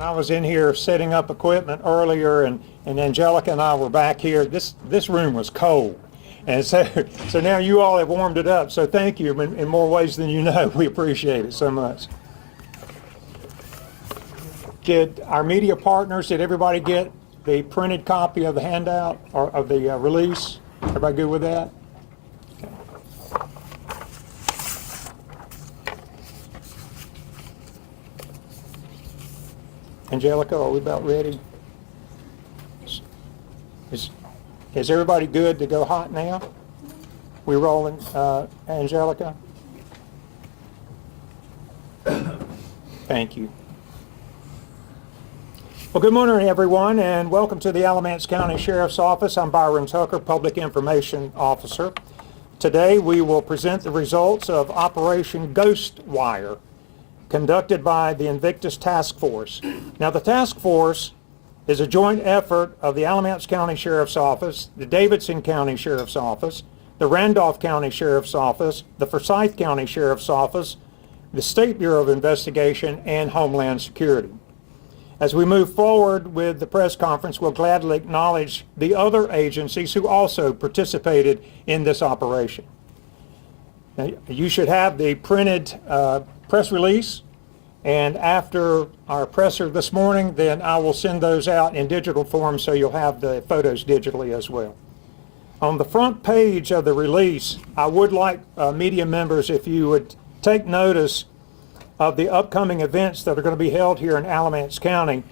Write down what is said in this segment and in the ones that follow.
I was in here setting up equipment earlier, and Angelica and I were back here. This room was cold. And so now you all have warmed it up. So thank you in more ways than you know. We appreciate it so much. Did our media partners, did everybody get the printed copy of the handout or of the release? Everybody good with that? Okay. Angelica, are we about ready? Is everybody good to go hot now? We rolling, Angelica? Thank you. Well, good morning, everyone, and welcome to the Alamance County Sheriff's Office. I'm Byron Tucker, Public Information Officer. Today, we will present the results of Operation Ghostwire, conducted by the Invictus Task Force. Now, the task force is a joint effort of the Alamance County Sheriff's Office, the Davidson County Sheriff's Office, the Randolph County Sheriff's Office, the Forsyth County Sheriff's Office, the State Bureau of Investigation, and Homeland Security. As we move forward with the press conference, we'll gladly acknowledge the other agencies who also participated in this operation. Now, you should have the printed press release, and after our presser this morning, then I will send those out in digital form so you'll have the photos digitally as well. On the front page of the release, I would like media members, if you would take notice of the upcoming events that are going to be held here in Alamance County.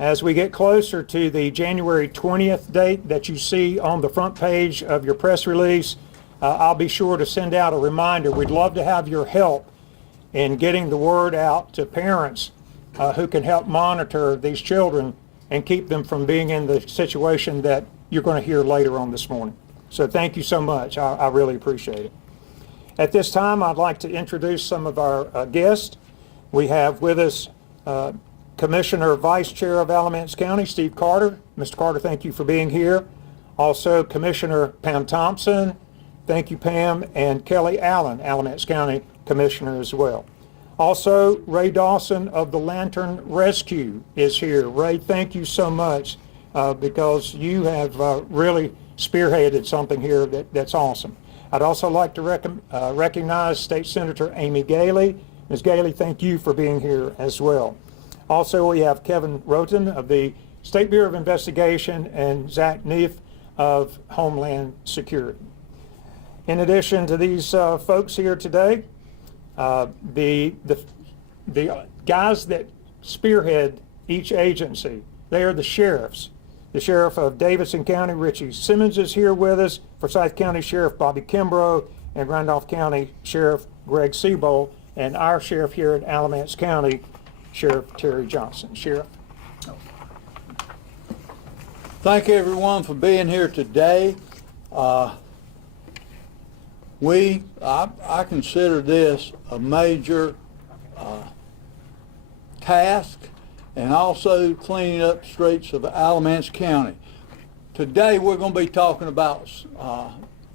As we get closer to the January 20th date that you see on the front page of your press release, I'll be sure to send out a reminder. We'd love to have your help in getting the word out to parents who can help monitor these children and keep them from being in the situation that you're going to hear later on this morning. So thank you so much. I really appreciate it. At this time, I'd like to introduce some of our guests. We have with us Commissioner Vice Chair of Alamance County, Steve Carter. Mr. Carter, thank you for being here. Also, Commissioner Pam Thompson. Thank you, Pam. And Kelly Allen, Alamance County Commissioner as well. Also, Ray Dawson of the Lantern Rescue is here. Ray, thank you so much because you have really spearheaded something here that's awesome. I'd also like to recognize State Senator Amy Galey. Ms. Galey, thank you for being here as well. Also, we have Kevin Roten of the State Bureau of Investigation and Zach Neef of Homeland Security. In addition to these folks here today, the guys that spearhead each agency, they are the sheriffs. The sheriff of Davidson County, Richie Simmons, is here with us. Forsyth County Sheriff Bobby Kimbrough, and Randolph County Sheriff Greg Seabold, and our sheriff here in Alamance County, Sheriff Terry Johnson. Sheriff. Thank you, everyone, for being here today. I consider this a major task, and also cleaning up the streets of Alamance County. Today we're going to be talking about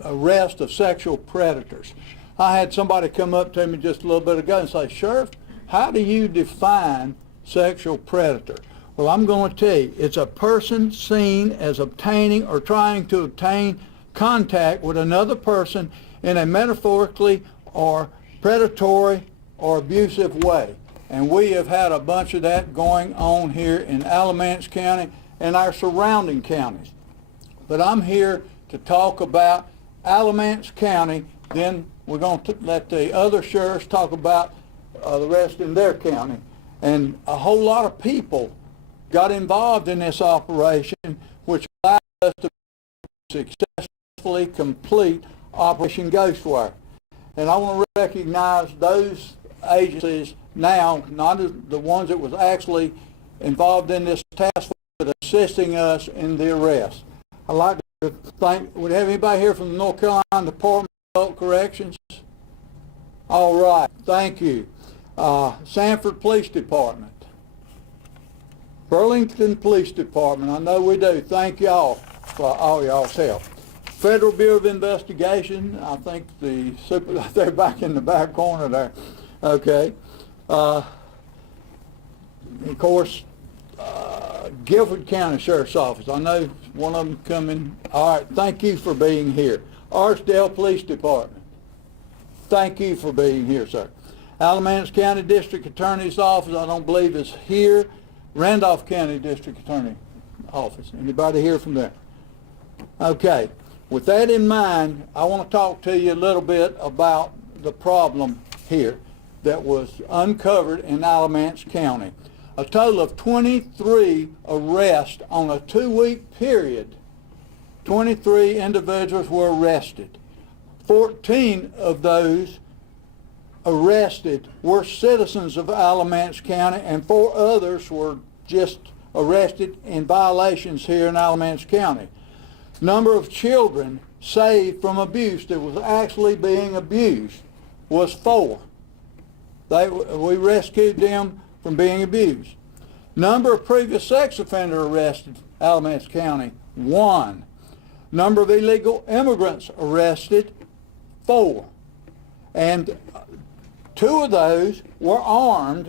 arrest of sexual predators. I had somebody come up to me just a little bit ago and say, Sheriff, how do you define sexual predator? Well, I'm going to tell you, it's a person seen as obtaining or trying to obtain contact with another person in a metaphorically or predatory or abusive way. And we have had a bunch of that going on here in Alamance County and our surrounding counties. But I'm here to talk about Alamance County, then we're going to let the other sheriffs talk about the rest in their county. And a whole lot of people got involved in this operation, which allowed us to successfully complete Operation Ghostwire. And I want to recognize those agencies now, not as the ones that was actually involved in this task force, but assisting us in the arrest. I'd like to thank, would have anybody here from the North Carolina Department of Adult Corrections? All right, thank you. Sanford Police Department. Burlington Police Department, I know we do. Thank y'all for all y'all's help. Federal Bureau of Investigation, I think they're back in the back corner there. Okay. Of course, Guilford County Sheriff's Office. I know one of them coming. All right, thank you for being here. Archdale Police Department. Thank you for being here, sir. Alamance County District Attorney's Office, I don't believe is here. Randolph County District Attorney Office. Anybody here from there? Okay. With that in mind, I want to talk to you a little bit about the problem here that was uncovered in Alamance County. A total of 23 arrests on a 2-week period. 23 individuals were arrested. 14 of those arrested were citizens of Alamance County, and 4 others were just arrested in violations here in Alamance County. Number of children saved from abuse that was actually being abused was 4. We rescued them from being abused. Number of previous sex offender arrested, Alamance County, 1. Number of illegal immigrants arrested, 4. And 2 of those were armed.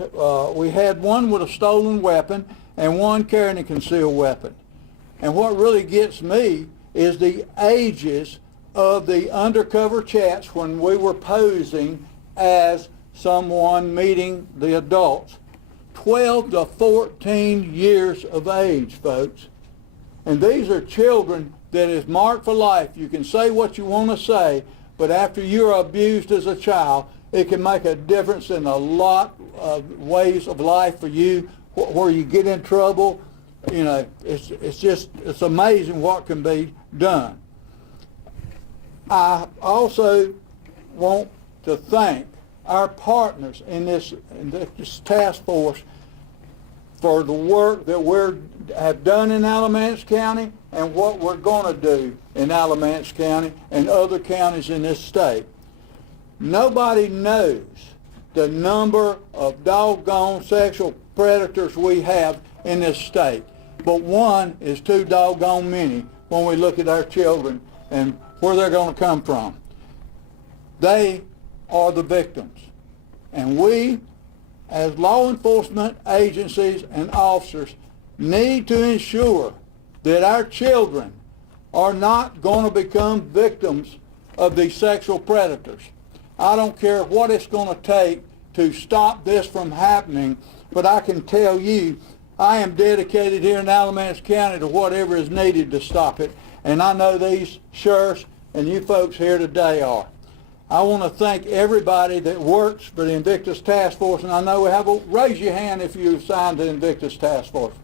We had one with a stolen weapon and one carrying a concealed weapon. And what really gets me is the ages of the undercover chats when we were posing as someone meeting the adults. 12 to 14 years of age, folks. And these are children that is marked for life. You can say what you want to say, but after you're abused as a child, it can make a difference in a lot of ways of life for you, where you get in trouble. You know, it's amazing what can be done. I also want to thank our partners in this task force for the work that we have done in Alamance County and what we're going to do in Alamance County and other counties in this state. Nobody knows the number of doggone sexual predators we have in this state, but one is too doggone many when we look at our children and where they're going to come from. They are the victims, and we as law enforcement agencies and officers need to ensure that our children are not going to become victims of these sexual predators. I don't care what it's going to take to stop this from happening, but I can tell you I am dedicated here in Alamance County to whatever is needed to stop it, and I know these sheriffs and you folks here today are. I want to thank everybody that works for the Invictus Task Force, and I know we have raise your hand if you signed the Invictus Task Force.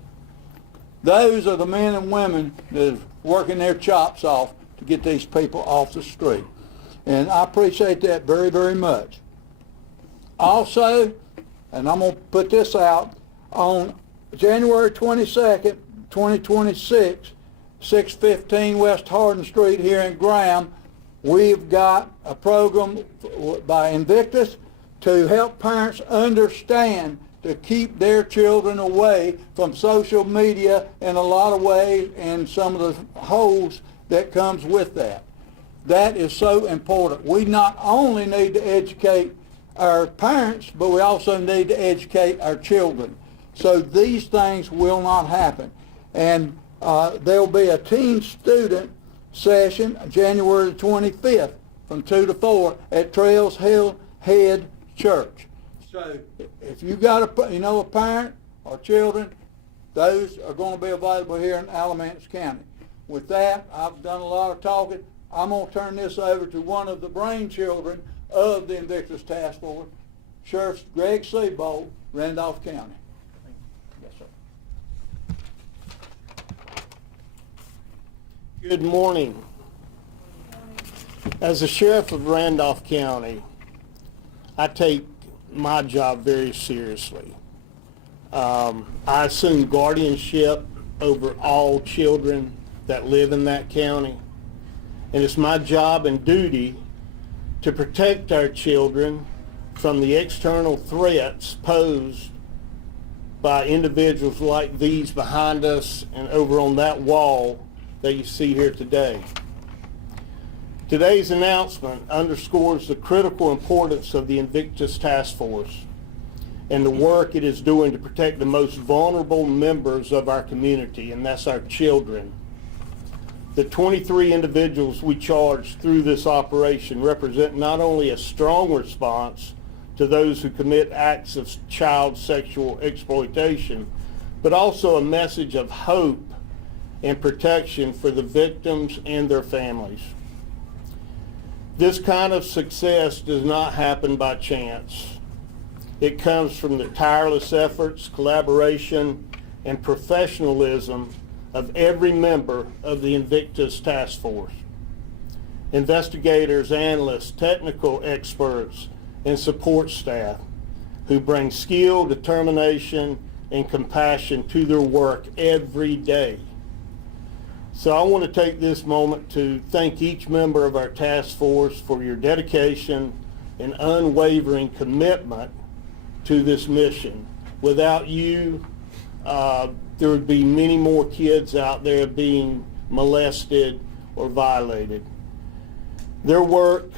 Those are the men and women that are working their chops off to get these people off the street. And I appreciate that very, very much. Also, and I'm going to put this out, on January 22nd, 2026, 615 West Hardin Street here in Graham, we've got a program by Invictus to help parents understand to keep their children away from social media in a lot of ways and some of the holes that comes with that. That is so important. We not only need to educate our parents, but we also need to educate our children. So these things will not happen. And there'll be a teen student session January 25th from 2 to 4 at Trails Hill Head Church. So if you got a parent or children, those are going to be available here in Alamance County. With that, I've done a lot of talking. I'm going to turn this over to one of the brainchildren of the Invictus Task Force, Sheriff Greg Seabold, Randolph County. Yes, sir. Good morning. As a sheriff of Randolph County, I take my job very seriously. I assume guardianship over all children that live in that county, and it's my job and duty to protect our children from the external threats posed by individuals like these behind us and over on that wall that you see here today. Today's announcement underscores the critical importance of the Invictus Task Force. and the work it is doing to protect the most vulnerable members of our community, and that's our children. The 23 individuals we charged through this operation represent not only a strong response to those who commit acts of child sexual exploitation, but also a message of hope and protection for the victims and their families. This kind of success does not happen by chance. It comes from the tireless efforts, collaboration, and professionalism of every member of the Invictus Task Force. Investigators, analysts, technical experts, and support staff who bring skill, determination, and compassion to their work every day. So I want to take this moment to thank each member of our task force for your dedication and unwavering commitment to this mission. Without you, there would be many more kids out there being molested or violated. Their work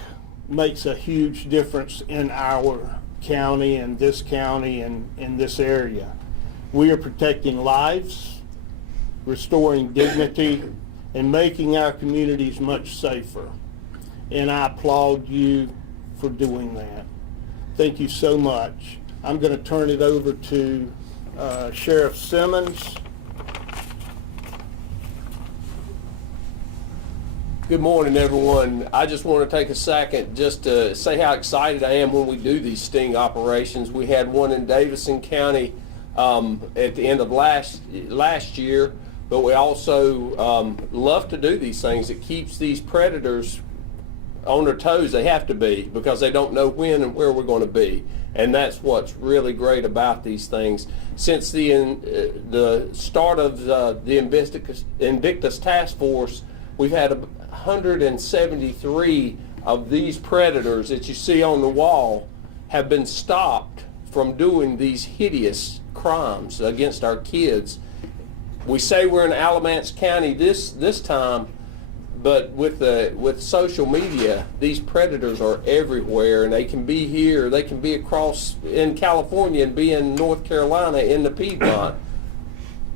makes a huge difference in our county and this area. We are protecting lives, restoring dignity, and making our communities much safer. And I applaud you for doing that. Thank you so much. I'm going to turn it over to Sheriff Simmons. Good morning, everyone. I just want to take a second just to say how excited I am when we do these sting operations. We had one in Davidson County at the end of last year, but we also love to do these things. It keeps these predators on their toes. They have to be, because they don't know when and where we're going to be. And that's what's really great about these things. Since the start of the Invictus Task Force, we've had 173 of these predators that you see on the wall have been stopped from doing these hideous crimes against our kids. We say we're in Alamance County this time, but with social media, these predators are everywhere, and they can be here, they can be across in California and be in North Carolina in the Piedmont.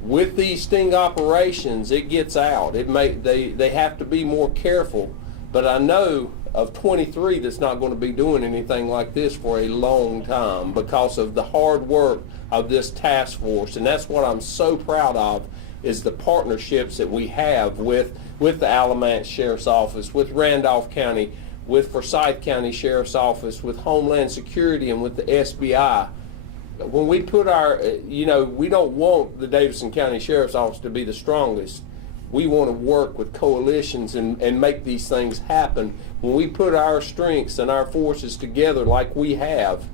With these sting operations, it gets out. They have to be more careful. But I know of 23 that's not going to be doing anything like this for a long time because of the hard work of this task force. And that's what I'm so proud of, is the partnerships that we have with the Alamance Sheriff's Office, with Randolph County, with Forsyth County Sheriff's Office, with Homeland Security, and with the SBI. When we put our, we don't want the Davidson County Sheriff's Office to be the strongest. We want to work with coalitions and make these things happen. When we put our strengths and our forces together like we have,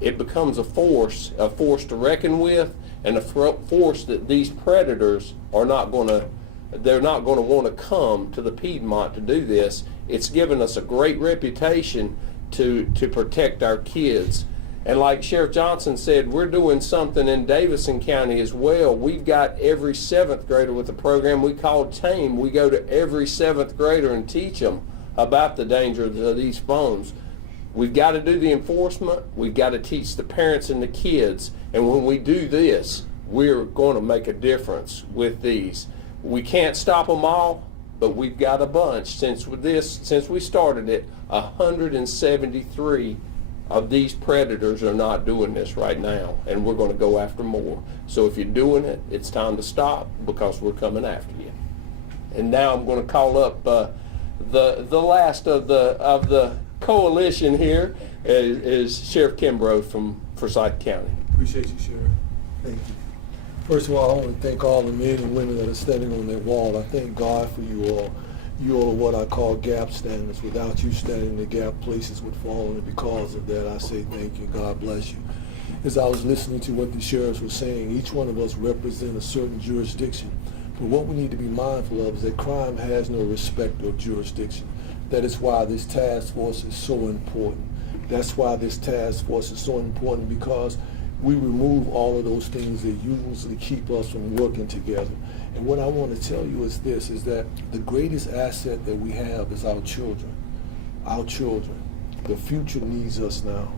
it becomes a force to reckon with, and a force that these predators are not going to want to come to the Piedmont to do this. It's given us a great reputation to protect our kids. And like Sheriff Johnson said, we're doing something in Davidson County as well. We've got every 7th grader with a program we call TAME. We go to every 7th grader and teach them about the danger of these phones. We've got to do the enforcement. We've got to teach the parents and the kids. And when we do this, we're going to make a difference with these. We can't stop them all, but we've got a bunch. Since we started it, 173 of these predators are not doing this right now, and we're going to go after more. So if you're doing it, it's time to stop, because we're coming after you. And now I'm going to call up the last of the coalition here is Sheriff Kimbrough from Forsyth County. Appreciate you, Sheriff. Thank you. First of all, I want to thank all the men and women that are standing on that wall. I thank God for you all. You all are what I call gap standers. Without you standing in the gap, places would fall, and because of that, I say thank you. God bless you. As I was listening to what the sheriffs were saying, each one of us represent a certain jurisdiction. But what we need to be mindful of is that crime has no respect of jurisdiction. That is why this task force is so important. That's why this task force is so important, because we remove all of those things that usually keep us from working together. And what I want to tell you is this, is that the greatest asset that we have is our children. Our children. The future needs us now.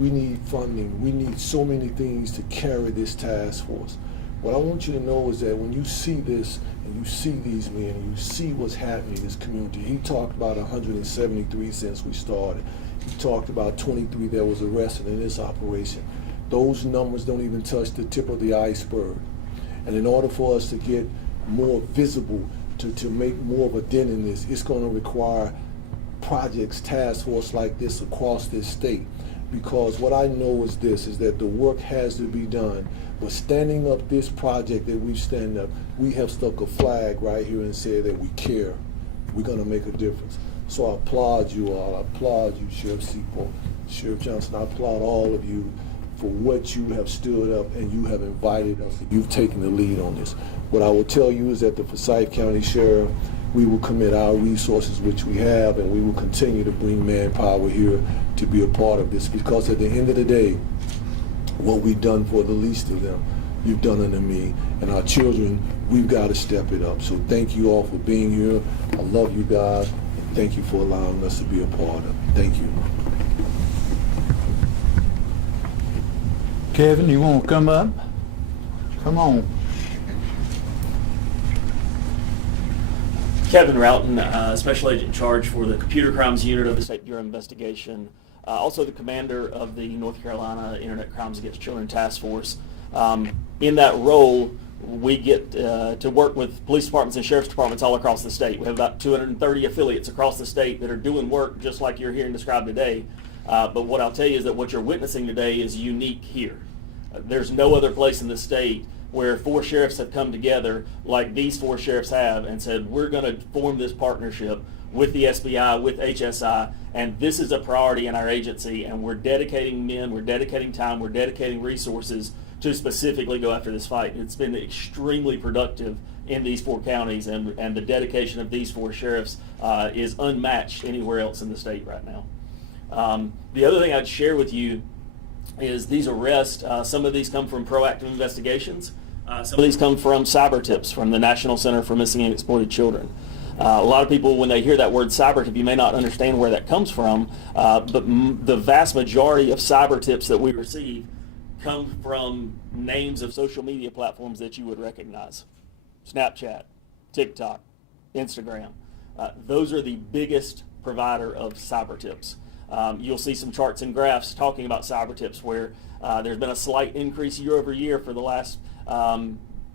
We need funding. We need so many things to carry this task force. What I want you to know is that when you see this and you see these men and you see what's happening in this community, he talked about 173 since we started. He talked about 23 that was arrested in this operation. Those numbers don't even touch the tip of the iceberg. And in order for us to get more visible, to make more of a dent in this, it's going to require projects, task force like this across this state. Because what I know is this, is that the work has to be done. But standing up this project that we've stand up, we have stuck a flag right here and said that we care. We're going to make a difference. So I applaud you all. I applaud you, Sheriff Seapolt, Sheriff Johnson. I applaud all of you for what you have stood up and you have invited us. You've taken the lead on this. What I will tell you is that the Forsyth County Sheriff, we will commit our resources, which we have, and we will continue to bring manpower here to be a part of this, because at the end of the day, what we've done for the least of them, you've done unto me. And our children, we've got to step it up. So thank you all for being here. I love you guys, and thank you for allowing us to be a part of it. Thank you. Kevin, you want to come up? Come on. Kevin Roughton, Special Agent in charge for the Computer Crimes Unit of the State Bureau of Investigation, also the commander of the North Carolina Internet Crimes Against Children Task Force. In that role, we get to work with police departments and sheriff's departments all across the state. We have about 230 affiliates across the state that are doing work just like you're hearing described today. But what I'll tell you is that what you're witnessing today is unique here. There's no other place in the state where 4 sheriffs have come together like these 4 sheriffs have and said, we're going to form this partnership with the SBI, with HSI, and this is a priority in our agency, and we're dedicating men, we're dedicating time, we're dedicating resources to specifically go after this fight. It's been extremely productive in these 4 counties, and the dedication of these 4 sheriffs is unmatched anywhere else in the state right now. The other thing I'd share with you is these arrests, some of these come from proactive investigations. Some of these come from cyber tips from the National Center for Missing and Exploited Children. A lot of people, when they hear that word cyber tip, you may not understand where that comes from, but the vast majority of cyber tips that we receive come from names of social media platforms that you would recognize. Snapchat, TikTok, Instagram. Those are the biggest provider of cyber tips. You'll see some charts and graphs talking about cyber tips where there's been a slight increase year over year for the last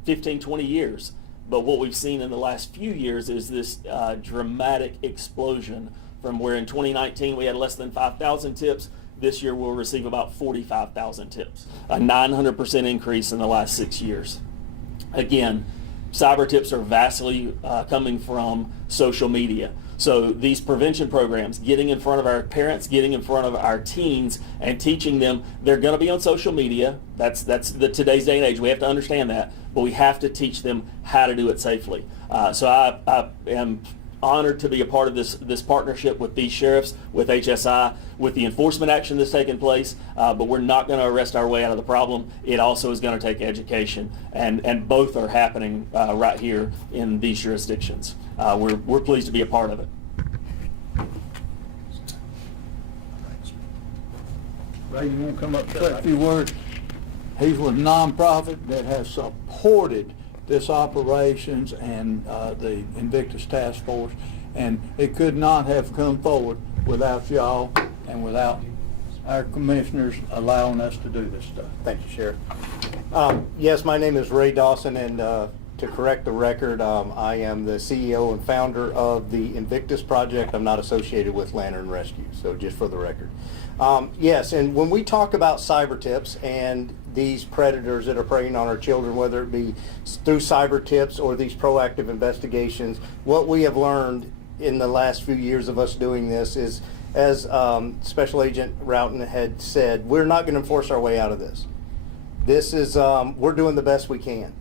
15, 20 years. But what we've seen in the last few years is this dramatic explosion from where in 2019 we had less than 5,000 tips. This year we'll receive about 45,000 tips, a 900% increase in the last 6 years. Again, cyber tips are vastly coming from social media. So these prevention programs, getting in front of our parents, getting in front of our teens and teaching them they're going to be on social media. That's today's day and age. We have to understand that, but we have to teach them how to do it safely. So I am honored to be a part of this partnership with these sheriffs, with HSI, with the enforcement action that's taking place, but we're not going to arrest our way out of the problem. It also is going to take education, and both are happening right here in these jurisdictions. We're pleased to be a part of it. Ray, you want to come up and say a few words? He's with a nonprofit that has supported this operations and the Invictus Task Force, and it could not have come forward without y'all and without our commissioners allowing us to do this stuff. Thank you, Sheriff. Yes, my name is Ray Dawson, and to correct the record, I am the CEO and founder of the Invictus Project. I'm not associated with Lantern Rescue, so just for the record. Yes, and when we talk about cyber tips and these predators that are preying on our children, whether it be through cyber tips or these proactive investigations, what we have learned in the last few years of us doing this is, as Special Agent Roughton had said, we're not going to force our way out of this. This is, we're doing the best we can.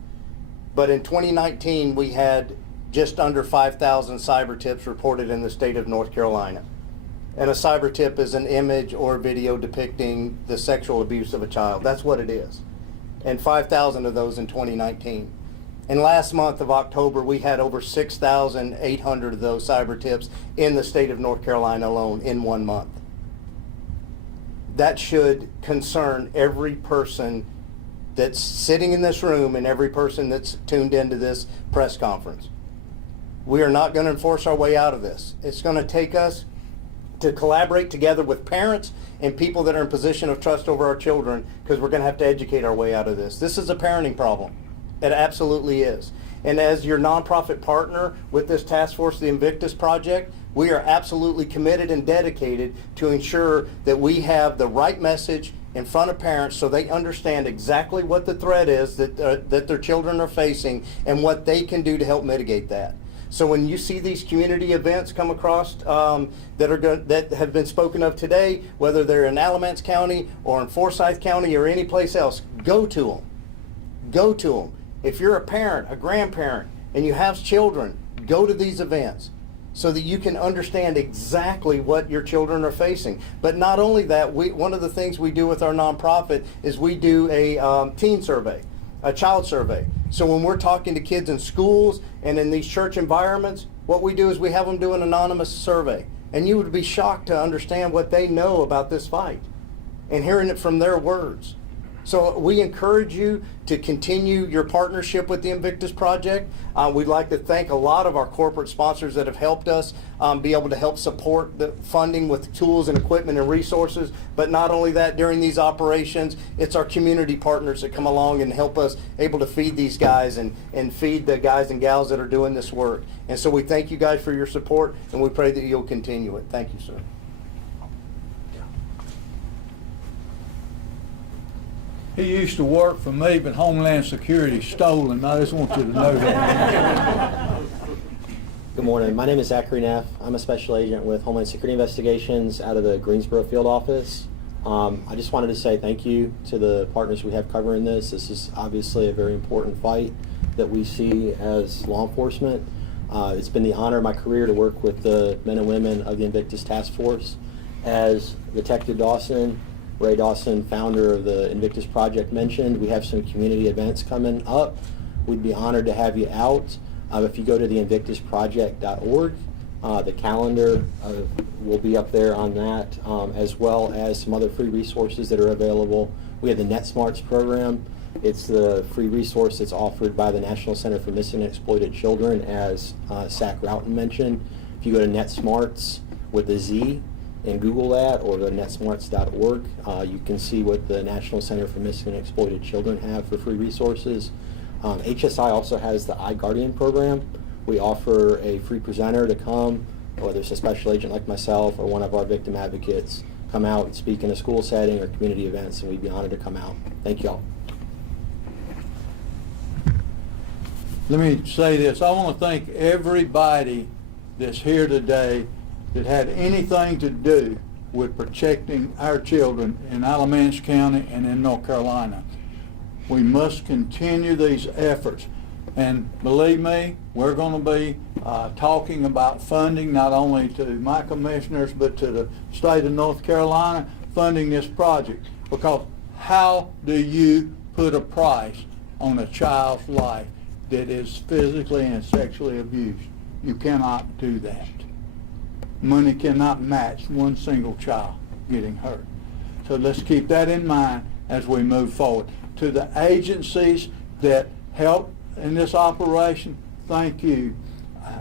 But in 2019, we had just under 5,000 cyber tips reported in the state of North Carolina. And a cyber tip is an image or video depicting the sexual abuse of a child. That's what it is. And 5,000 of those in 2019. And last month of October, we had over 6,800 of those cyber tips in the state of North Carolina alone in 1 month. that should concern every person that's sitting in this room and every person that's tuned into this press conference. We are not going to enforce our way out of this. It's going to take us to collaborate together with parents and people that are in position of trust over our children, because we're going to have to educate our way out of this. This is a parenting problem. It absolutely is. And as your nonprofit partner with this task force, the Invictus Project, we are absolutely committed and dedicated to ensure that we have the right message in front of parents so they understand exactly what the threat is that their children are facing and what they can do to help mitigate that. So when you see these community events come across that have been spoken of today, whether they're in Alamance County or in Forsyth County or any place else, go to them. Go to them. If you're a parent, a grandparent, and you have children, go to these events so that you can understand exactly what your children are facing. But not only that, one of the things we do with our nonprofit is we do a teen survey, a child survey. So when we're talking to kids in schools and in these church environments, what we do is we have them do an anonymous survey. And you would be shocked to understand what they know about this fight and hearing it from their words. So we encourage you to continue your partnership with the Invictus Project. We'd like to thank a lot of our corporate sponsors that have helped us be able to help support the funding with tools and equipment and resources. But not only that, during these operations, it's our community partners that come along and help us able to feed these guys and feed the guys and gals that are doing this work. And so we thank you guys for your support, and we pray that you'll continue it. Thank you, sir. He used to work for me, but Homeland Security stole him. I just want you to know that. Good morning. My name is Zachary Neff. I'm a special agent with Homeland Security Investigations out of the Greensboro field office. I just wanted to say thank you to the partners we have covering this. This is obviously a very important fight that we see as law enforcement. It's been the honor of my career to work with the men and women of the Invictus Task Force. As Detective Ray Dawson, founder of the Invictus Project, mentioned, we have some community events coming up. We'd be honored to have you out. If you go to the invictusproject.org, the calendar will be up there on that, as well as some other free resources that are available. We have the NetSmarts program. It's the free resource that's offered by the National Center for Missing and Exploited Children, as Zach Roughton mentioned. If you go to NetSmarts with a Z, and Google that, or go to netsmarts.org. You can see what the National Center for Missing and Exploited Children have for free resources. HSI also has the iGuardian program. We offer a free presenter to come, whether it's a special agent like myself or one of our victim advocates, come out and speak in a school setting or community events, and we'd be honored to come out. Thank you all. Let me say this. I want to thank everybody that's here today that had anything to do with protecting our children in Alamance County and in North Carolina. We must continue these efforts. And believe me, we're going to be talking about funding not only to my commissioners but to the state of North Carolina funding this project. Because how do you put a price on a child's life that is physically and sexually abused? You cannot do that. Money cannot match one single child getting hurt. So let's keep that in mind as we move forward. To the agencies that help in this operation, thank you,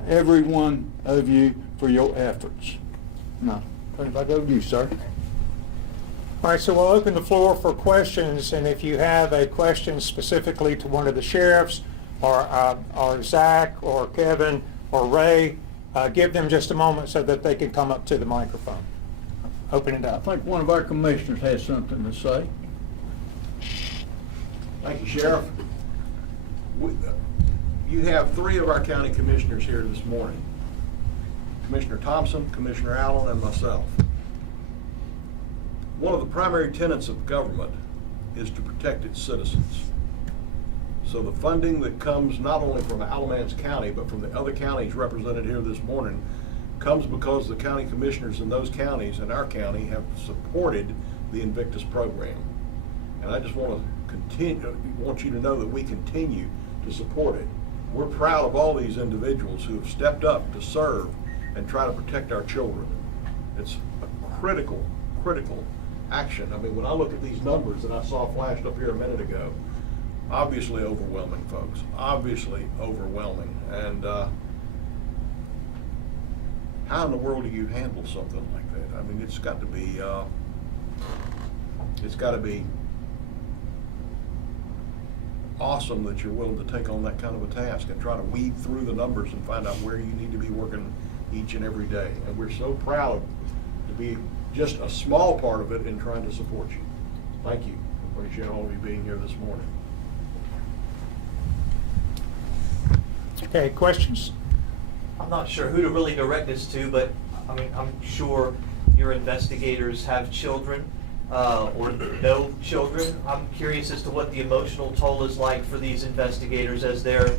every one of you, for your efforts. Now, turn it back over to you, sir. All right, so we'll open the floor for questions, and if you have a question specifically to one of the sheriffs or Zach or Kevin or Ray, give them just a moment so that they can come up to the microphone. Open it I up. think one of our commissioners has something to say. Thank you, Sheriff. You have three of our county commissioners here this morning. Commissioner Thompson, Commissioner Allen, and myself. One of the primary tenets of government is to protect its citizens. So the funding that comes not only from Alamance County, but from the other counties represented here this morning, comes because the county commissioners in those counties and our county have supported the Invictus program. And I just want you to know that we continue to support it. We're proud of all these individuals who have stepped up to serve and try to protect our children. It's a critical action. I mean, when I look at these numbers that I saw flashed up here a minute ago, obviously overwhelming, folks, obviously overwhelming. And how in the world do you handle something like that? I mean, it's got to be awesome that you're willing to take on that kind of a task and try to weed through the numbers and find out where you need to be working each and every day. And we're so proud to be just a small part of it in trying to support you. Thank you. Appreciate all of you being here this morning. Okay, questions? I'm not sure who to really direct this to, but I mean, I'm sure your investigators have children or know children. I'm curious as to what the emotional toll is like for these investigators as they're,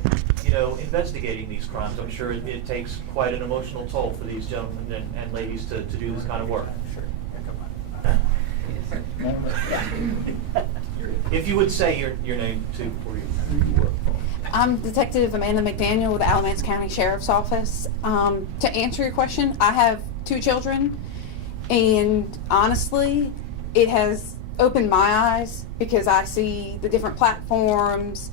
investigating these crimes. I'm sure it takes quite an emotional toll for these gentlemen and ladies to do this kind of work. If you would say your name too before you work. I'm Detective Amanda McDaniel with the Alamance County Sheriff's Office. To answer your question, I have 2 children, and honestly, it has opened my eyes because I see the different platforms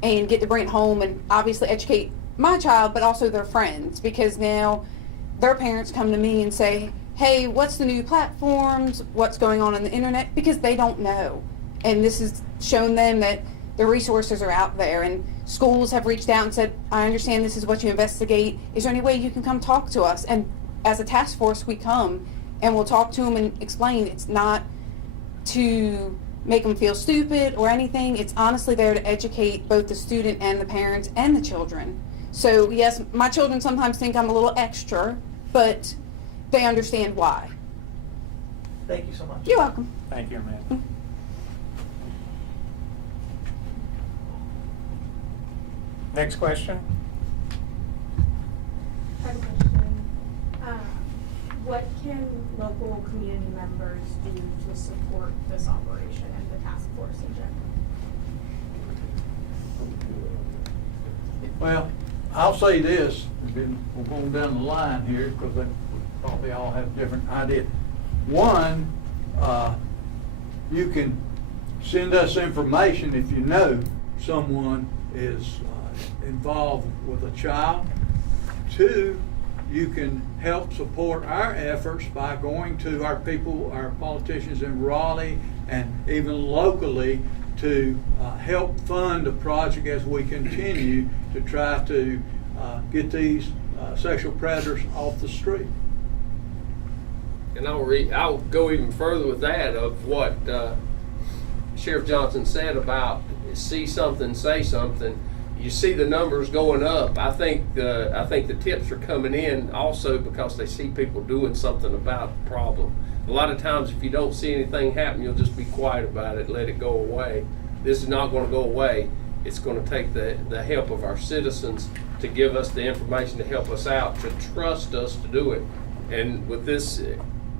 and get to bring it home and obviously educate my child, but also their friends, because now their parents come to me and say, hey, what's the new platforms? What's going on the internet? Because they don't know. And this has shown them that the resources are out there, and schools have reached out and said, I understand this is what you investigate. Is there any way you can come talk to us? And as a task force, we come and we'll talk to them and explain it's not to make them feel stupid or anything. It's honestly there to educate both the student and the parents and the children. So yes, my children sometimes think I'm a little extra, but they understand why. Thank you so much. You're welcome. Thank you, Amanda. Next question. I have a question. What can local community members do to support this operation and the task force in general? Well, I'll say this, we're going down the line here because they probably all have different ideas. One, you can send us information if you know someone is involved with a child. 2, you can help support our efforts by going to our people, our politicians in Raleigh and even locally to help fund a project as we continue to try to get these sexual predators off the street. And I'll go even further with that of what Sheriff Johnson said about see something, say something. You see the numbers going up. I think the tips are coming in also because they see people doing something about the problem. A lot of times if you don't see anything happen, you'll just be quiet about it, let it go away. This is not going to go away. It's going to take the help of our citizens to give us the information to help us out, to trust us to do it. And with this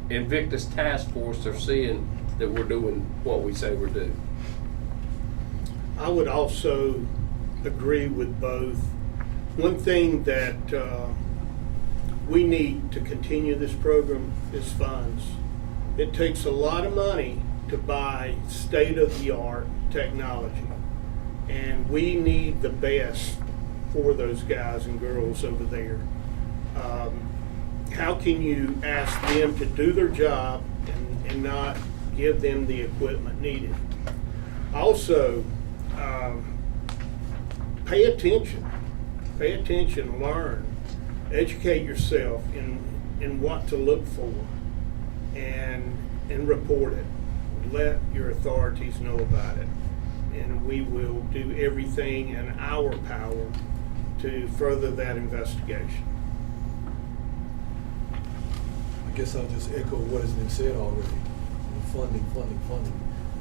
Invictus Task Force, they're seeing that we're doing what we say we're doing. I would also agree with both. One thing that we need to continue this program is funds. It takes a lot of money to buy state-of-the-art technology, and we need the best for those guys and girls over there. How can you ask them to do their job and not give them the equipment needed? Also, pay attention, learn, educate yourself in what to look for, and report it. Let your authorities know about it, and we will do everything in our power to further that investigation. I guess I'll just echo what has been said already. Funding. If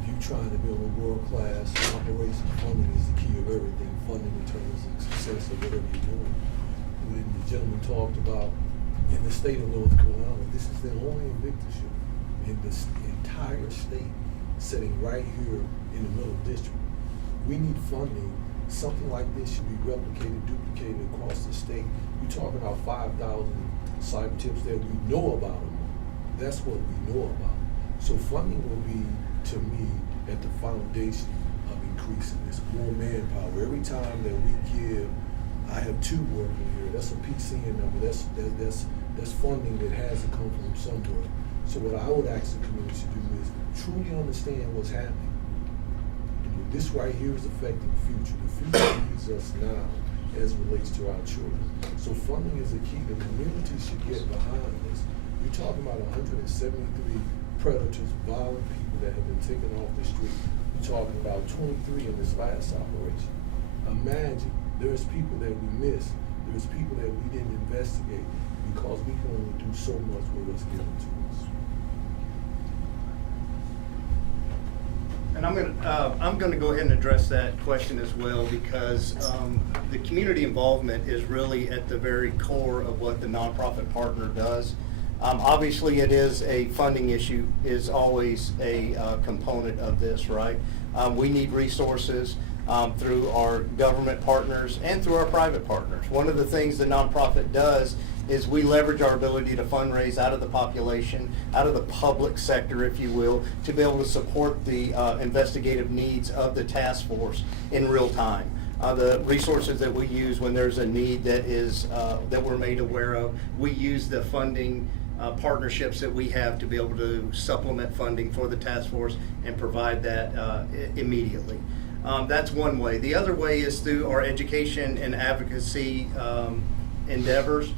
you're trying to build a world-class operation, funding is the key of everything. Funding determines the success of whatever you're doing. When the gentleman talked about in the state of North Carolina, this is the only Invictus unit in this entire state sitting right here in the middle district. We need funding. Something like this should be replicated, duplicated across the state. You're talking about 5,000 cyber tips that we know about them. That's what we know about. So funding will be, to me, at the foundation of increasing this. More manpower. Every time that we give, I have 2 working here. That's a PCN number. That's funding that has to come from somewhere. So what I would ask the community to do is truly understand what's happening. This right here is affecting the future. The future needs us now as it relates to our children. So funding is the key. The community should get behind this. You're talking about 173 predators, violent people that have been taken off the street. You're talking about 23 in this last operation. Imagine there's people that we missed. There's people that we didn't investigate because we can only do so much with what's given to us. And I'm gonna go ahead and address that question as well, because the community involvement is really at the very core of what the nonprofit partner does. Obviously, it is a funding issue, is always a component of this, right? We need resources through our government partners and through our private partners. One of the things the nonprofit does is we leverage our ability to fundraise out of the population, out of the public sector, if you will, to be able to support the investigative needs of the task force in real time. The resources that we use when there's a need that is that we're made aware of, we use the funding partnerships that we have to be able to supplement funding for the task force and provide that immediately. That's one way. The other way is through our education and advocacy endeavors.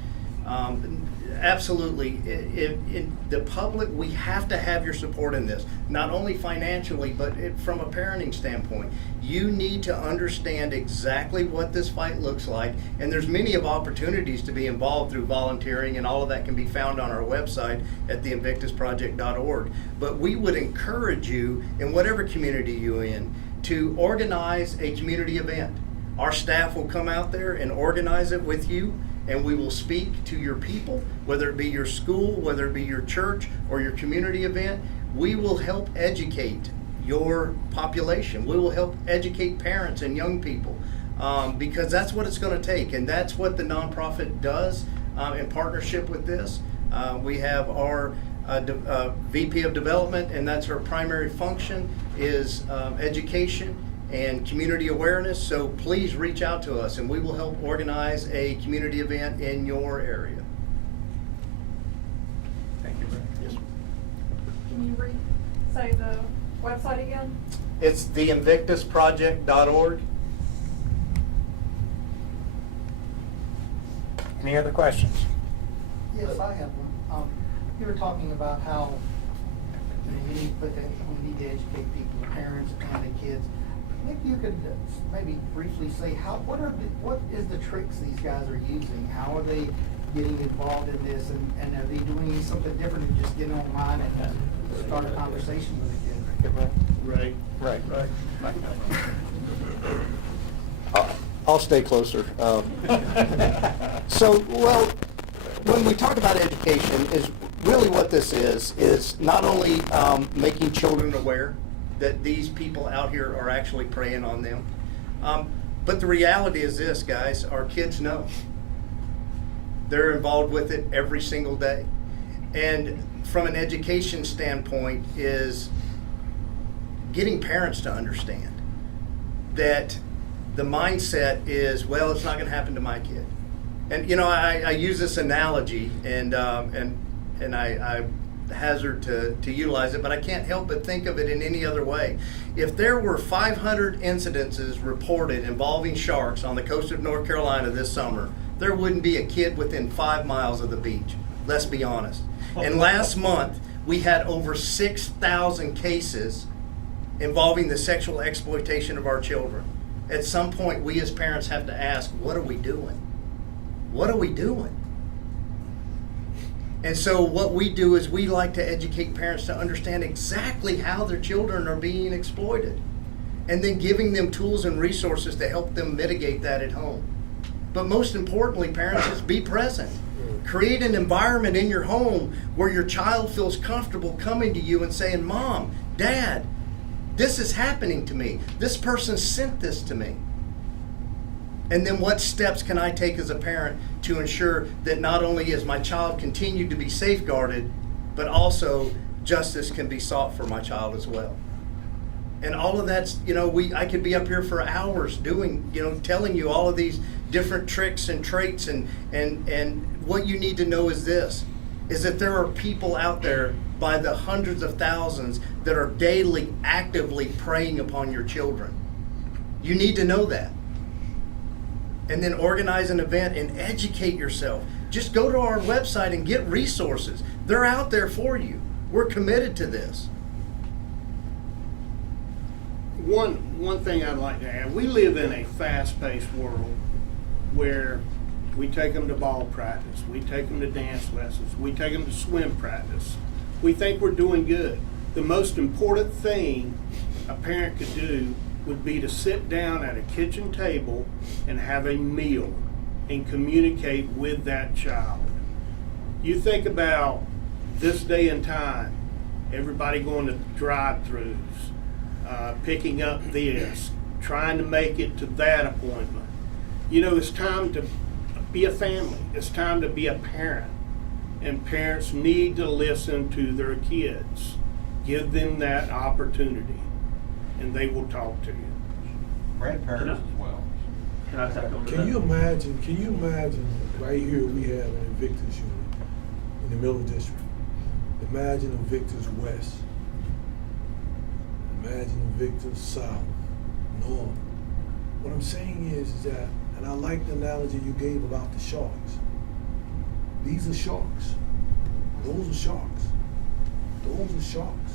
Absolutely, in the public, we have to have your support in this, not only financially, but from a parenting standpoint. You need to understand exactly what this fight looks like, and there's many of opportunities to be involved through volunteering, and all of that can be found on our website at theinvictusproject.org. But we would encourage you, in whatever community you're in, to organize a community event. Our staff will come out there and organize it with you, and we will speak to your people, whether it be your school, whether it be your church or your community event. We will help educate your population. We will help educate parents and young people because that's what it's going to take, and that's what the nonprofit does in partnership with this. We have our VP of Development, and that's her primary function is education and community awareness. So please reach out to us and we will help organize a community event in your area. Thank you, Brad. Yes. Can you say the website again? It's theinvictusproject.org. Any other questions? Yes, I have one. You were talking about how we need to educate people, parents and the kids. Maybe you could maybe briefly say what is the tricks these guys are using? How are they getting involved in this, and are they doing something different than just getting online and start a conversation with a kid? Right. I'll stay closer. So, well, when we talk about education, is really what this is not only making children aware that these people out here are actually preying on them, but the reality is this, guys, our kids know. They're involved with it every single day. And from an education standpoint is getting parents to understand that the mindset is, well, it's not going to happen to my kid. And I use this analogy, and I hazard to utilize it, but I can't help but think of it in any other way. If there were 500 incidences reported involving sharks on the coast of North Carolina this summer, there wouldn't be a kid within 5 miles of the beach. Let's be honest. And last month, we had over 6,000 cases involving the sexual exploitation of our children. At some point, we as parents have to ask, what are we doing? What are we doing? And so what we do is we like to educate parents to understand exactly how their children are being exploited, and then giving them tools and resources to help them mitigate that at home. But most importantly, parents, is be present. Create an environment in your home where your child feels comfortable coming to you and saying, Mom, Dad, this is happening to me. This person sent this to me. And then what steps can I take as a parent to ensure that not only is my child continued to be safeguarded, but also justice can be sought for my child as well. And all of that's, I could be up here for hours doing, telling you all of these different tricks and traits, and what you need to know is this, is that there are people out there by the hundreds of thousands that are daily actively preying upon your children. You need to know that. And then organize an event and educate yourself. Just go to our website and get resources. They're out there for you. We're committed to this. One thing I'd like to add, we live in a fast-paced world where we take them to ball practice, we take them to dance lessons, we take them to swim practice. We think we're doing good. The most important thing a parent could do would be to sit down at a kitchen table and have a meal and communicate with that child. You think about this day and time, everybody going to drive-thrus, picking up this, trying to make it to that appointment. It's time to be a family. It's time to be a parent. And parents need to listen to their kids. Give them that opportunity, and they will talk to you. Grandparents as well. Can I tack on to Can that? you imagine right here we have an Invictus unit in the Middle District. Imagine Invictus West. Imagine Invictus South, North. What I'm saying is that, and I like the analogy you gave about the sharks. These are sharks. Those are sharks. Those are sharks.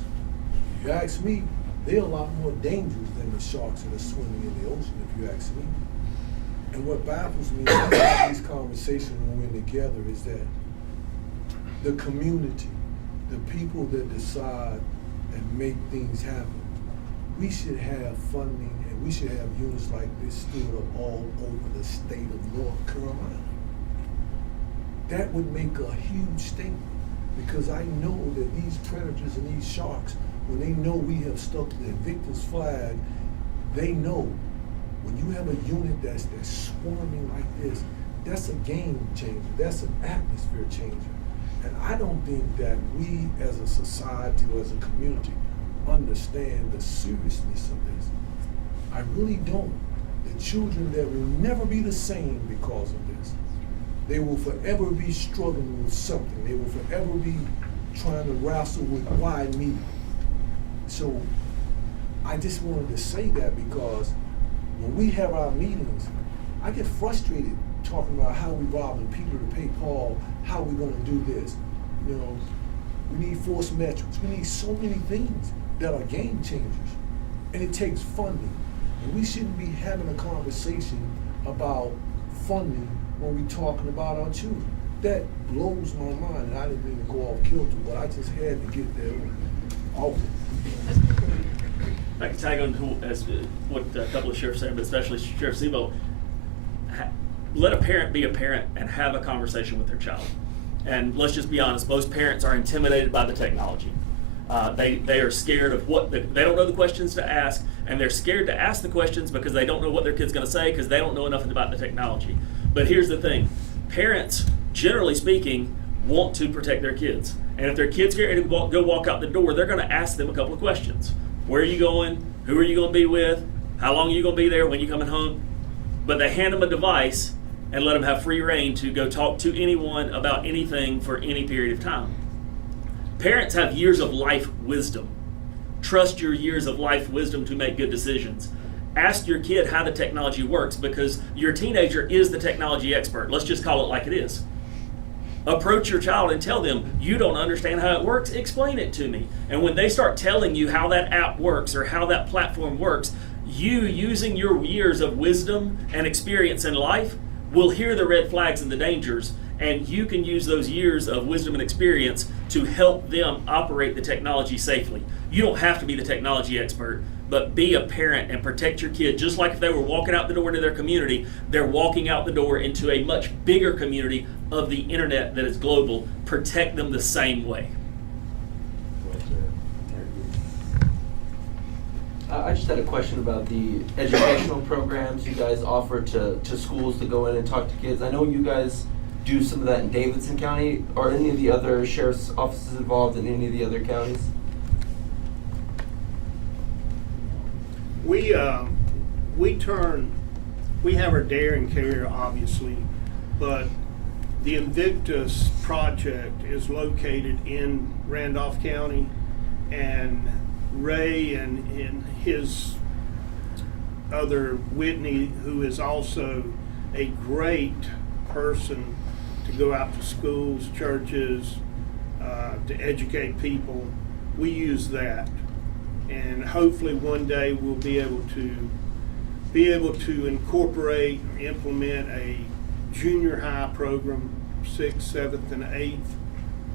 If you ask me, they're a lot more dangerous than the sharks that are swimming in the ocean, if you ask me. And what baffles me about these conversations when we're together is that the community, the people that decide and make things happen, we should have funding and we should have units like this stood up all over the state of North Carolina. That would make a huge statement, because I know that these predators and these sharks, when they know we have stuck the Invictus flag, they know when you have a unit that's swarming like this, that's a game changer. That's an atmosphere changer. And I don't think that we as a society or as a community understand the seriousness of this. I really don't. The children there will never be the same because of this. They will forever be struggling with something. They will forever be trying to wrestle with why me. So I just wanted to say that, because when we have our meetings, I get frustrated talking about how we robbing people to pay Paul, how we're gonna do this. We need force metrics. We need so many things that are game changers. And it takes funding. And we shouldn't be having a conversation about funding when we're talking about our children. That blows my mind, and I didn't mean to go off kilter, but I just had to get there off. I can tag on to what a couple of sheriffs said, but especially Sheriff Sebo. Let a parent be a parent and have a conversation with their child. And let's just be honest, most parents are intimidated by the technology. They are scared of they don't know the questions to ask, and they're scared to ask the questions because they don't know what their kid's going to say, because they don't know enough about the technology. But here's the thing. Parents, generally speaking, want to protect their kids. And if their kids get ready to go walk out the door, they're going to ask them a couple of questions. Where are you going? Who are you going to be with? How long are you going to be there? When are you coming home? But they hand them a device and let them have free reign to go talk to anyone about anything for any period of time. Parents have years of life wisdom. Trust your years of life wisdom to make good decisions. Ask your kid how the technology works, because your teenager is the technology expert. Let's just call it like it is. Approach your child and tell them, you don't understand how it works, explain it to me. And when they start telling you how that app works or how that platform works, you, using your years of wisdom and experience in life, will hear the red flags and the dangers, and you can use those years of wisdom and experience to help them operate the technology safely. You don't have to be the technology expert, but be a parent and protect your kid. Just like if they were walking out the door into their community, they're walking out the door into a much bigger community of the internet that is global. Protect them the same way. I just had a question about the educational programs you guys offer to schools to go in and talk to kids. I know you guys do some of that in Davidson County? Are any of the other sheriff's offices involved in any of the other counties? We have our dare and care, obviously, but the Invictus project is located in Randolph County, and Ray and his other Whitney, who is also a great person to go out to schools, churches, to educate people. We use that, and hopefully one day we'll be able to incorporate or implement a junior high program, 6th, 7th, and 8th,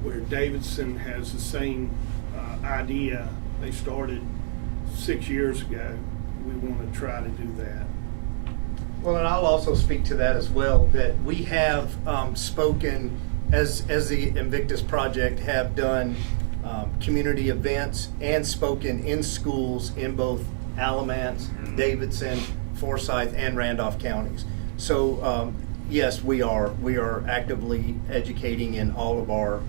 where Davidson has the same idea. They started 6 years ago. We want to try to do that. Well, and I'll also speak to that as well, that we have spoken, as the Invictus Project have done community events and spoken in schools in both Alamance, Davidson, Forsyth, and Randolph counties. So yes, we are actively educating in all of our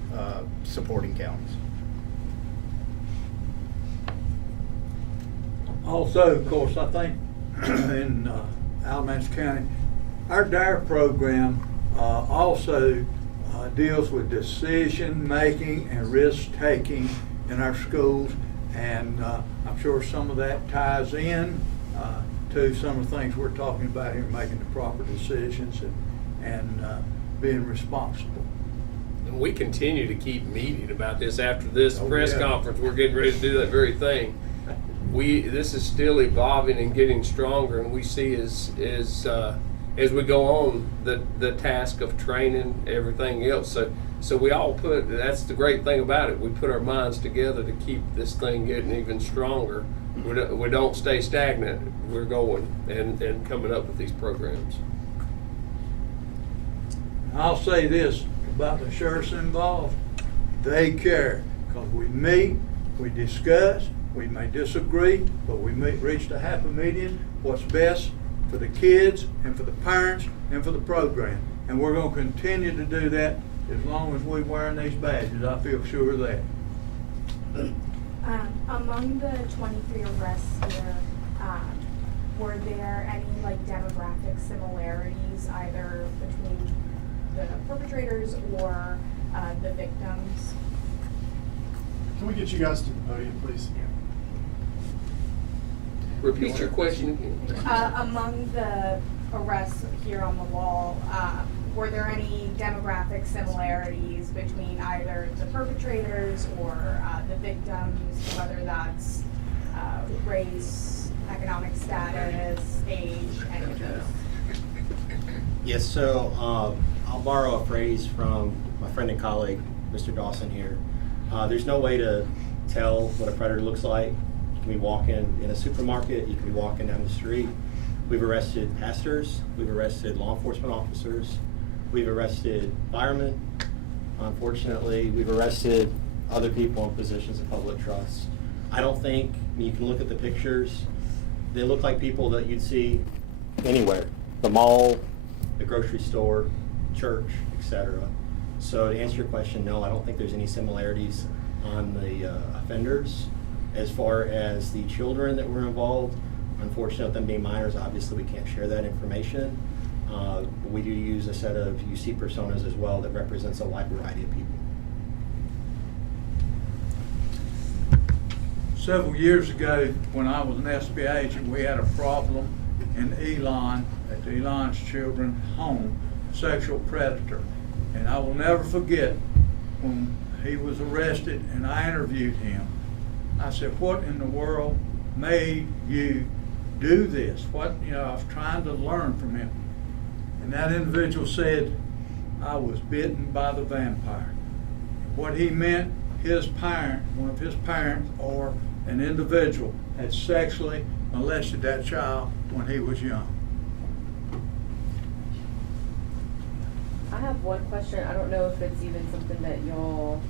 supporting counties. Also, of course, I think in Alamance County, our DARE program also deals with decision-making and risk-taking in our schools, and I'm sure some of that ties in to some of the things we're talking about here, making the proper decisions and being responsible. And we continue to keep meeting about this after this Oh, press yeah. conference. We're getting ready to do that very thing. This is still evolving and getting stronger, and we see as we go on the task of training, everything else. So we all that's the great thing about it. We put our minds together to keep this thing getting even stronger. We don't stay stagnant. We're going and coming up with these programs. I'll say this about the sheriffs involved. They care, because we meet, we discuss, we may disagree, but we reach a happy medium, what's best for the kids and for the parents and for the program. And we're going to continue to do that as long as we're wearing these badges. I feel sure of that. Among the 23 arrests here, were there any demographic similarities either between the perpetrators or the victims? Can we get you guys to the podium, please? Repeat your question again. Among the arrests here on the wall, were there any demographic similarities between either the perpetrators or the victims, whether that's race, economic status, age, any of those? Yes, so I'll borrow a phrase from my friend and colleague, Mr. Dawson here. There's no way to tell what a predator looks like. You can be walking in a supermarket, you can be walking down the street. We've arrested pastors, we've arrested law enforcement officers, we've arrested firemen. Unfortunately, we've arrested other people in positions of public trust. I don't think, you can look at the pictures, they look like people that you'd see anywhere. The mall, the grocery store, church, etc. So to answer your question, no, I don't think there's any similarities on the offenders. As far as the children that were involved, unfortunately, them being minors, obviously we can't share that information. But we do use a set of UC personas as well that represents a wide variety of people. Several years ago, when I was an SB agent, we had a problem in Elon, at the Elon's children's home, sexual predator. And I will never forget when he was arrested and I interviewed him. I said, what in the world made you do this? I was trying to learn from him. And that individual said, I was bitten by the vampire. What he meant, his parent, one of his parents, or an individual had sexually molested that child when he was young. I have one question. I don't know if it's even something that y'all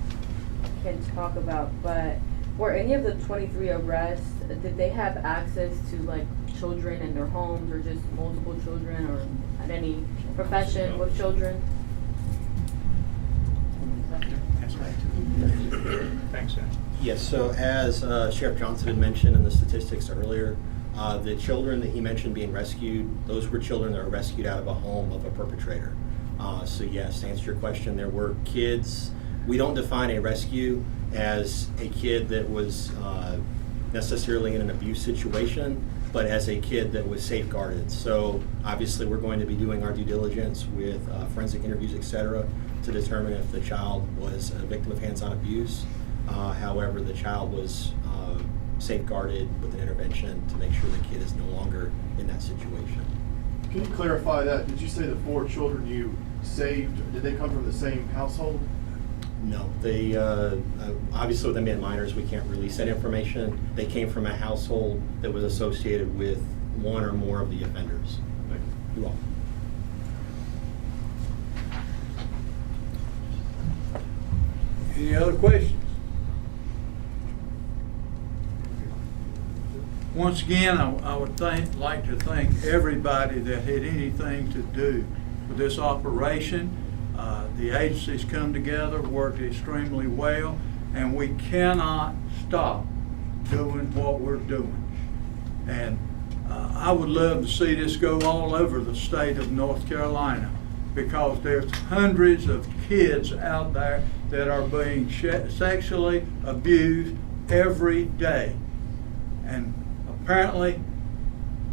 can talk about, but were any of the 23 arrests, did they have access to children in their homes, or just multiple children, or at any profession with children? Thanks, Sam. Yes, so as Sheriff Johnson had mentioned in the statistics earlier, the children that he mentioned being rescued, those were children that were rescued out of a home of a perpetrator. So yes, to answer your question, there were kids. We don't define a rescue as a kid that was necessarily in an abuse situation, but as a kid that was safeguarded. So obviously we're going to be doing our due diligence with forensic interviews, et cetera, to determine if the child was a victim of hands-on abuse. However, the child was safeguarded with an intervention to make sure the kid is no longer in that situation. Can you clarify that? Did you say the 4 children you saved, did they come from the same household? No, they, obviously with them being minors, we can't release that information. They came from a household that was associated with one or more of the offenders. You're welcome. Any other questions? Once again, I would like to thank everybody that had anything to do with this operation. The agencies come together, worked extremely well, and we cannot stop doing what we're doing. And I would love to see this go all over the state of North Carolina, because there's hundreds of kids out there that are being sexually abused every day. And apparently,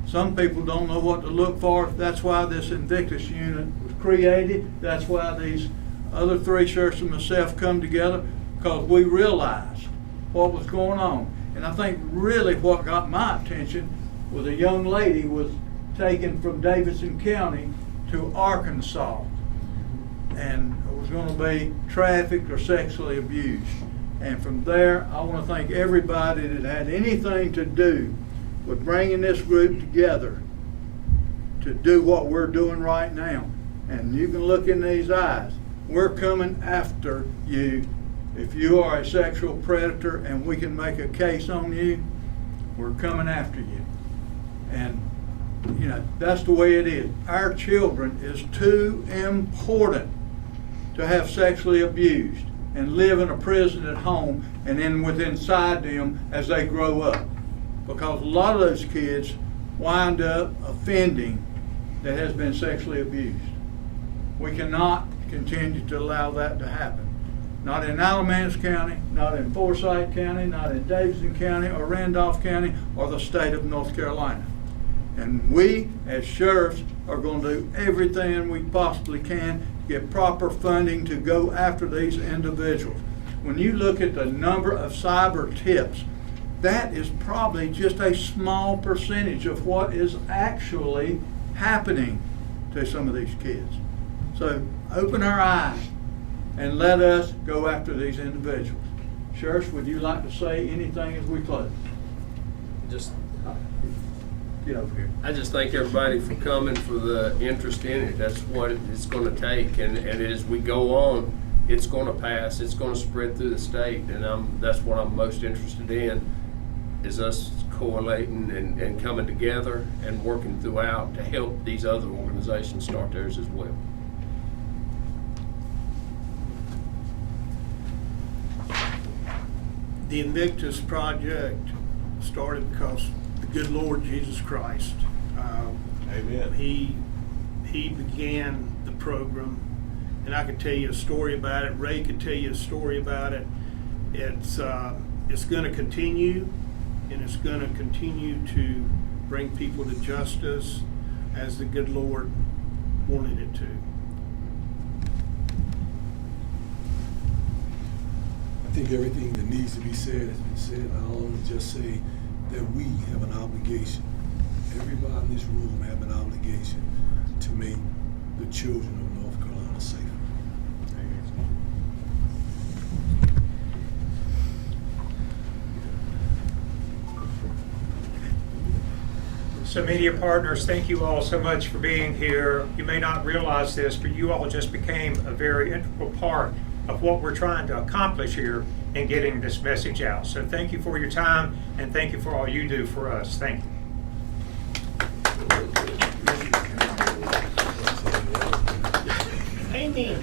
some people don't know what to look for. That's why this Invictus unit was created. That's why these other 3 sheriffs and myself come together, because we realized what was going on. And I think really what got my attention was a young lady was taken from Davidson County to Arkansas and was going to be trafficked or sexually abused. And from there, I want to thank everybody that had anything to do with bringing this group together to do what we're doing right now. And you can look in these eyes. We're coming after you. If you are a sexual predator and we can make a case on you, we're coming after you. And you know, that's the way it is. Our children is too important to have sexually abused and live in a prison at home and then inside them as they grow up. Because a lot of those kids wind up offending that has been sexually abused. We cannot continue to allow that to happen. Not in Alamance County, not in Forsyth County, not in Davidson County or Randolph County or the state of North Carolina. And we as sheriffs are going to do everything we possibly can to get proper funding to go after these individuals. When you look at the number of cyber tips, that is probably just a small percentage of what is actually happening to some of these kids. So open our eyes and let us go after these individuals. Sheriff, would you like to say anything as we close? Just get over here. I just thank everybody for coming, for the interest in it. That's what it's going to take, and as we go on, it's going to pass. It's going to spread through the state, and that's what I'm most interested in, is us correlating and coming together and working throughout to help these other organizations start theirs as well. The Invictus project started because the good Lord Jesus Christ. Amen. He began the program, and I could tell you a story about it. Ray could tell you a story about it. It's going to continue, and it's going to continue to bring people to justice as the good Lord wanted it to. I think everything that needs to be said has been said. I'll only just say that we have an obligation. Everybody in this room have an obligation to make the children of North Carolina safer. So media partners, thank you all so much for being here. You may not realize this, but you all just became a very integral part of what we're trying to accomplish here in getting this message out. So thank you for your time, and thank you for all you do for us. Thank you. Amen.